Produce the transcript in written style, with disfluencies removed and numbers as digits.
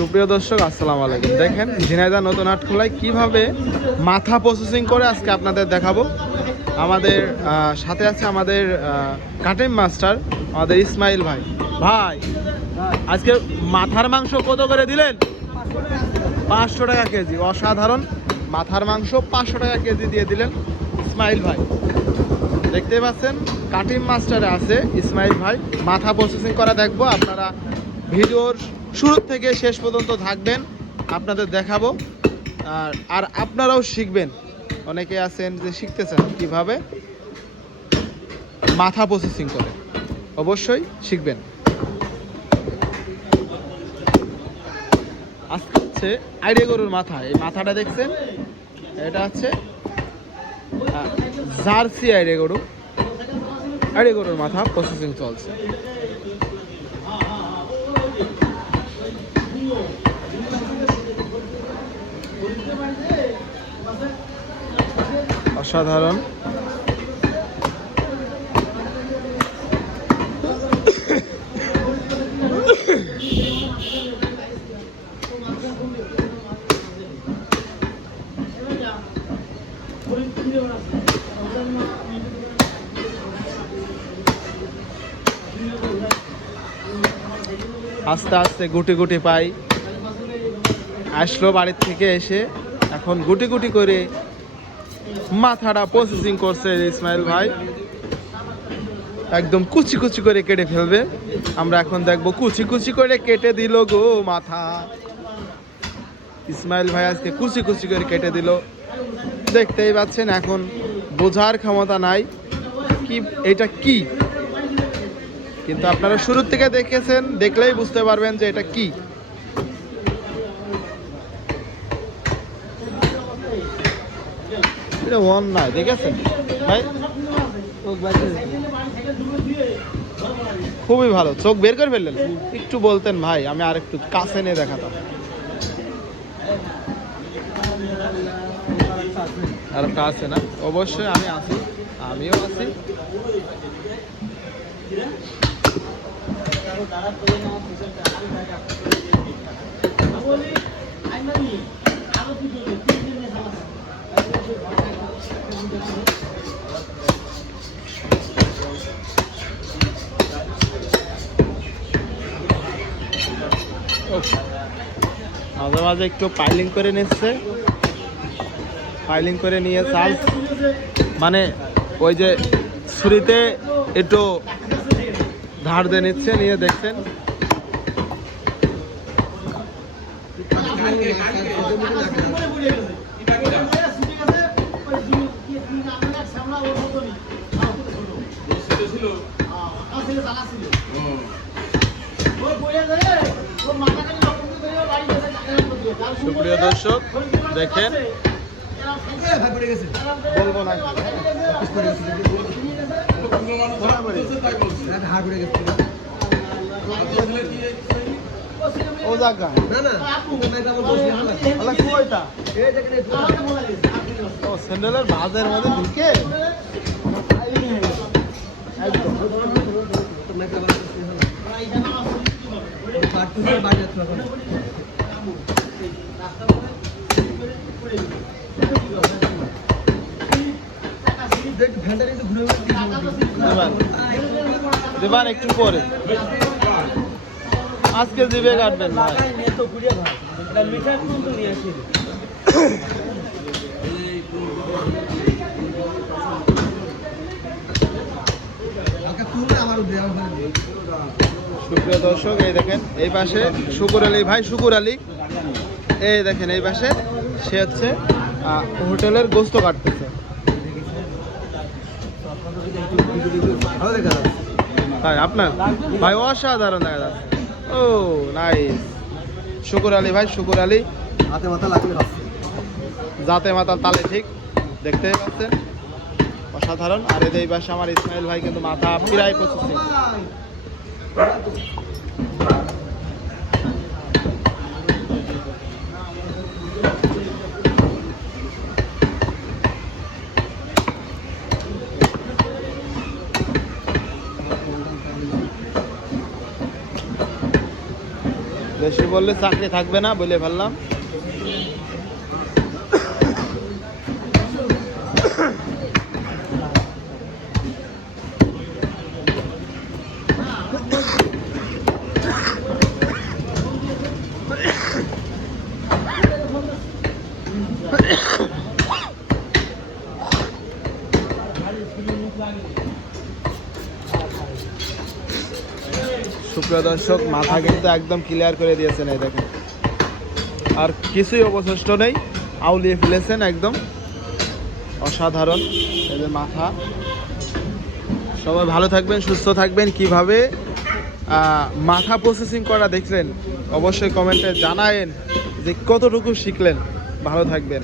সুপ্রিয় দর্শক আসসালামু আলাইকুম। দেখেন ঝিনাইদহ নতুন হাটখোলায় কিভাবে মাথা প্রসেসিং করে আজকে আপনাদের দেখাবো। আমাদের সাথে আছে আমাদের কাটিং মাস্টার আমাদের ইসমাইল ভাই। ভাই আজকে মাথার মাংস কত করে দিলেন? 500 টাকা কেজি। অসাধারণ মাথার মাংস 500 টাকা কেজি দিয়ে দিলেন ইসমাইল ভাই। দেখতে পাচ্ছেন কাটিং মাস্টারে আছে ইসমাইল ভাই। মাথা প্রসেসিং করা দেখবো, আপনারা ভিডিওর শুরু থেকে শেষ পর্যন্ত থাকবেন, আপনাদের দেখাবো। আর আপনারাও শিখবেন। অনেকে আছেন যে শিখতে চান কীভাবে মাথা প্রসেসিং করে, অবশ্যই শিখবেন। আজকে হচ্ছে আইডিয়া গরুর মাথা। এই মাথাটা দেখছেন, এটা হচ্ছে জার্সি আইডিয়া গরুর মাথা প্রসেসিং চলছে। অসাধারণ। আস্তে আস্তে গুটি গুটি পাই আসলো বাড়ির থেকে এসে, এখন গুটি গুটি করে মাথাটা প্রসেসিং করছে ইসমাইল ভাই। একদম কুচি কুচি করে কেটে ফেলবে। আমরা এখন দেখবো কুচি কুচি করে কেটে দিল গো মাথা। ইসমাইল ভাই আজকে কুচি কুচি করে কেটে দিল। দেখতেই পাচ্ছেন, এখন বোঝার ক্ষমতা নাই কি এটা কি, কিন্তু আপনারা শুরুর থেকে দেখেছেন, দেখলেই বুঝতে পারবেন যে এটা কি। এটা অন্যায়, দেখেছেন ভাই? খুবই ভালো, চোখ বের করে ফেললেন। একটু বলতেন ভাই, আমি আর একটু কাছে নিয়ে দেখাতাম। আর একটা আছে না? অবশ্যই আমি আছি, আমিও আছি। মাঝে মাঝে একটু পাইলিং করে নিচ্ছে, পাইলিং করে নিয়ে চাল মানে ওই যে ছুরিতে একটু ধার দিয়ে নিচ্ছে, নিয়ে দেখছেন সুপ্রিয় দর্শক দেখেন, বলবো না ও জায়গা ও স্যান্ডেলের ভাজের মধ্যে ঢুকে দেবান একটু পরে। আজকে জিভে কাটবেন না। সুপ্রিয় দর্শক এই দেখেন, এই পাশে শুকুর আলী ভাই, শুকুর আলী এই দেখেন, এই পাশে সে হচ্ছে হোটেলের গোস্ত কাটতেছে। ভাই আপনার ভাই অসাধারণ দেখা যাচ্ছে। ও নাইস। শুকুর আলী ভাই, শুকুর আলী জাতে মাথা তালে ঠিক, দেখতে পাচ্ছেন অসাধারণ। আর এই পাশে আমার ইসমাইল ভাই কিন্তু মাথা প্রায় প্রসেসিং। বেশি বললে চাকরি থাকবে না, বলে ফেললাম। সুপ্রিয় দর্শক, মাথা কিন্তু একদম ক্লিয়ার করে দিয়েছেন, এই দেখেন, আর কিছুই অবশিষ্ট নেই, আউলিয়ে ফেলেছেন একদম অসাধারণ। এই যে মাথা। সবাই ভালো থাকবেন, সুস্থ থাকবেন। কিভাবে মাথা প্রসেসিং করা দেখলেন অবশ্যই কমেন্টে জানায়েন যে কতটুকু শিখলেন। ভালো থাকবেন।